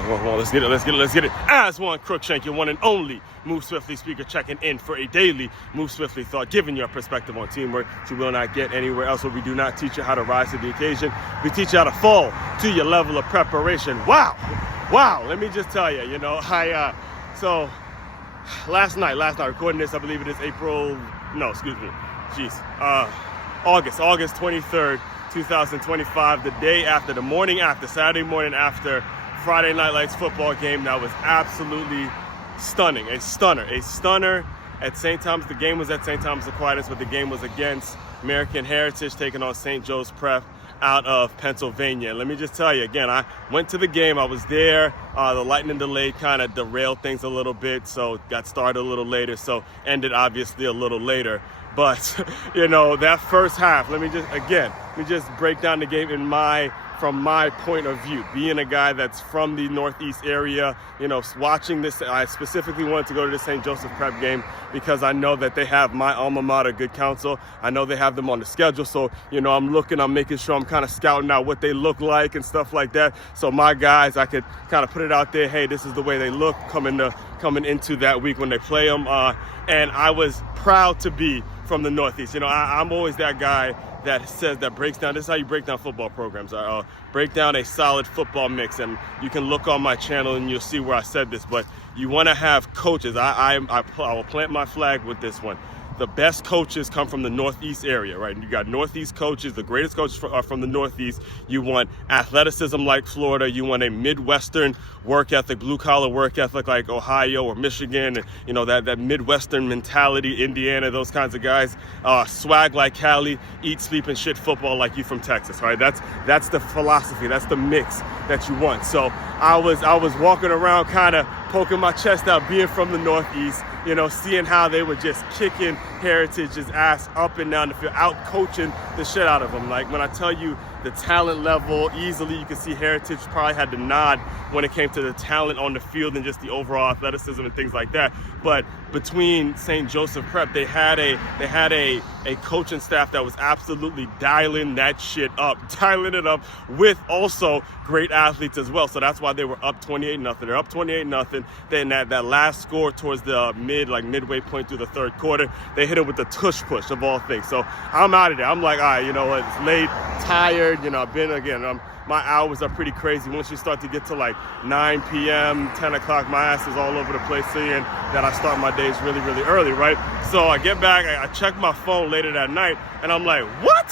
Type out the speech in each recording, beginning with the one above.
Come on, let's get it. As one Crookshank, your one and only Move Swiftly speaker, checking in for a daily Move Swiftly thought, giving you a perspective on teamwork you will not get anywhere else. Where we do not teach you how to rise to the occasion. We teach you how to fall to your level of preparation. Wow. Let me just tell you, so last night, recording this, I believe it is August 23rd, 2025, the morning after, Saturday morning after Friday Night Lights football game that was absolutely stunning. A stunner at St. Thomas. The game was at St. Thomas Aquinas, but the game was against American Heritage taking on St. Joe's Prep out of Pennsylvania. And let me just tell you, again, I went to the game. I was there. The lightning delay kind of derailed things a little bit, so got started a little later, so ended obviously a little later. But, that first half, let me just break down the game from my point of view, being a guy that's from the Northeast area, watching this. I specifically wanted to go to the St. Joseph Prep game because I know that they have my alma mater, Good Counsel. I know they have them on the schedule. So, I'm making sure I'm kind of scouting out what they look like and stuff like that. So my guys, I could kind of put it out there. Hey, this is the way they look coming into that week when they play them. And I was proud to be from the Northeast. I'm always that guy that breaks down. This is how you break down football programs. Break down a solid football mix, and you can look on my channel and you'll see where I said this. But you want to have coaches. I will plant my flag with this one. The best coaches come from the Northeast area, right? And you got Northeast coaches. The greatest coaches are from the Northeast. You want athleticism like Florida. You want a Midwestern work ethic, blue-collar work ethic like Ohio or Michigan. And, that Midwestern mentality, Indiana, those kinds of guys. Swag like Cali, eat, sleep, and shit football like you from Texas, right? That's the philosophy. That's the mix that you want. So I was walking around kind of poking my chest out, being from the Northeast, seeing how they were just kicking Heritage's ass up and down the field, out coaching the shit out of them. Like, when I tell you the talent level, easily you can see Heritage probably had the nod when it came to the talent on the field and just the overall athleticism and things like that. But between St. Joseph Prep, they had a coaching staff that was absolutely dialing that shit up, dialing it up with also great athletes as well. So that's why they were up 28-0. They're up 28-0. Then that last score towards the midway point through the third quarter, they hit it with the tush push of all things. So I'm out of there. I'm like, all right, you know what? It's late, tired. My hours are pretty crazy. Once you start to get to like 9 p.m., 10 o'clock, my ass is all over the place, seeing that I start my days really, really early, right? So I get back, I check my phone later that night, and I'm like, what?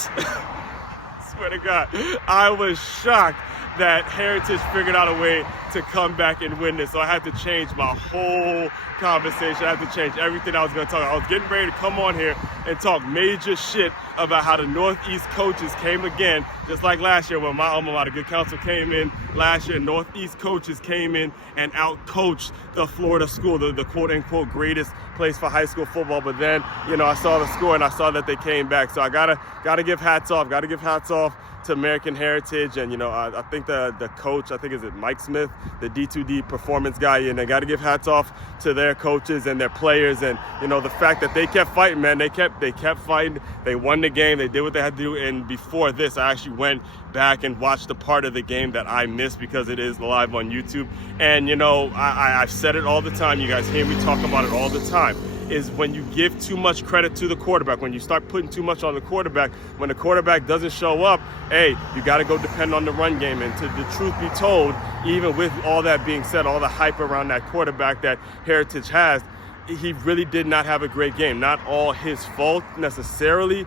Swear to God, I was shocked that Heritage figured out a way to come back and win this. So I had to change my whole conversation. I had to change everything I was going to talk. I was getting ready to come on here and talk major shit about how the Northeast coaches came again, just like last year when my alma mater, Good Counsel, came in last year. Northeast coaches came in and out-coached the Florida school, the quote-unquote greatest place for high school football. But then, I saw the score and I saw that they came back. So I gotta give hats off. Gotta give hats off to American Heritage, and I think the coach, is it Mike Smith, the D2D performance guy, and they got to give hats off to their coaches and their players, and the fact that they kept fighting, man. They kept fighting. They won the game. They did what they had to do. And before this, I actually went back and watched the part of the game that I missed because it is live on YouTube. And I've said it all the time. You guys hear me talk about it all the time. Is when you give too much credit to the quarterback, when you start putting too much on the quarterback, when the quarterback doesn't show up, hey, you got to go depend on the run game. And to the truth be told, even with all that being said, all the hype around that quarterback that Heritage has, he really did not have a great game. Not all his fault necessarily,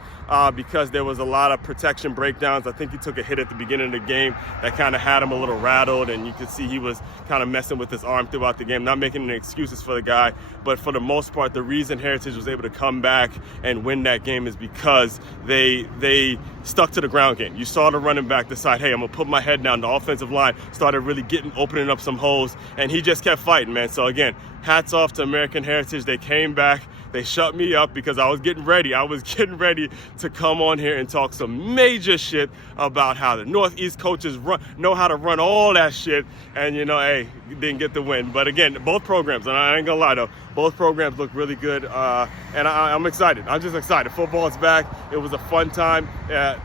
because there was a lot of protection breakdowns. I think he took a hit at the beginning of the game that kind of had him a little rattled, and you could see he was kind of messing with his arm throughout the game. Not making any excuses for the guy, but for the most part, the reason Heritage was able to come back and win that game is because they stuck to the ground game. You saw the running back decide, hey, I'm going to put my head down. The offensive line started really opening up some holes, and he just kept fighting, man. So again, hats off to American Heritage. They came back They shut me up because I was getting ready. I was getting ready to come on here and talk some major shit about how the Northeast coaches know how to run all that shit. And, you know, hey, didn't get the win. But again, both programs, and I ain't gonna lie though, both programs look really good. And I'm excited. I'm just excited. Football is back. It was a fun time.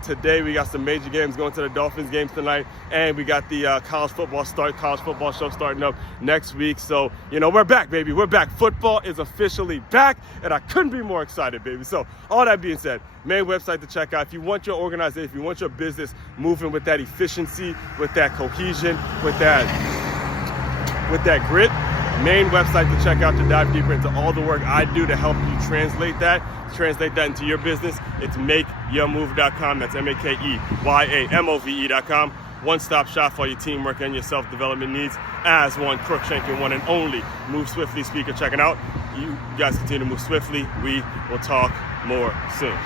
Today we got some major games going to the Dolphins games tonight. And we got the college football show starting up next week. So, you know, we're back, baby. We're back. Football is officially back. And I couldn't be more excited, baby. So all that being said, main website to check out. If you want your organization, if you want your business moving with that efficiency, with that cohesion, with that grit, main website to check out to dive deeper into all the work I do to help you translate that into your business. It's makeyourmove.com. That's MakeYamove.com. One-stop shop for your teamwork and your self-development needs as one Crookshank, one and only Move Swiftly speaker checking out. You guys continue to move swiftly. We will talk more soon.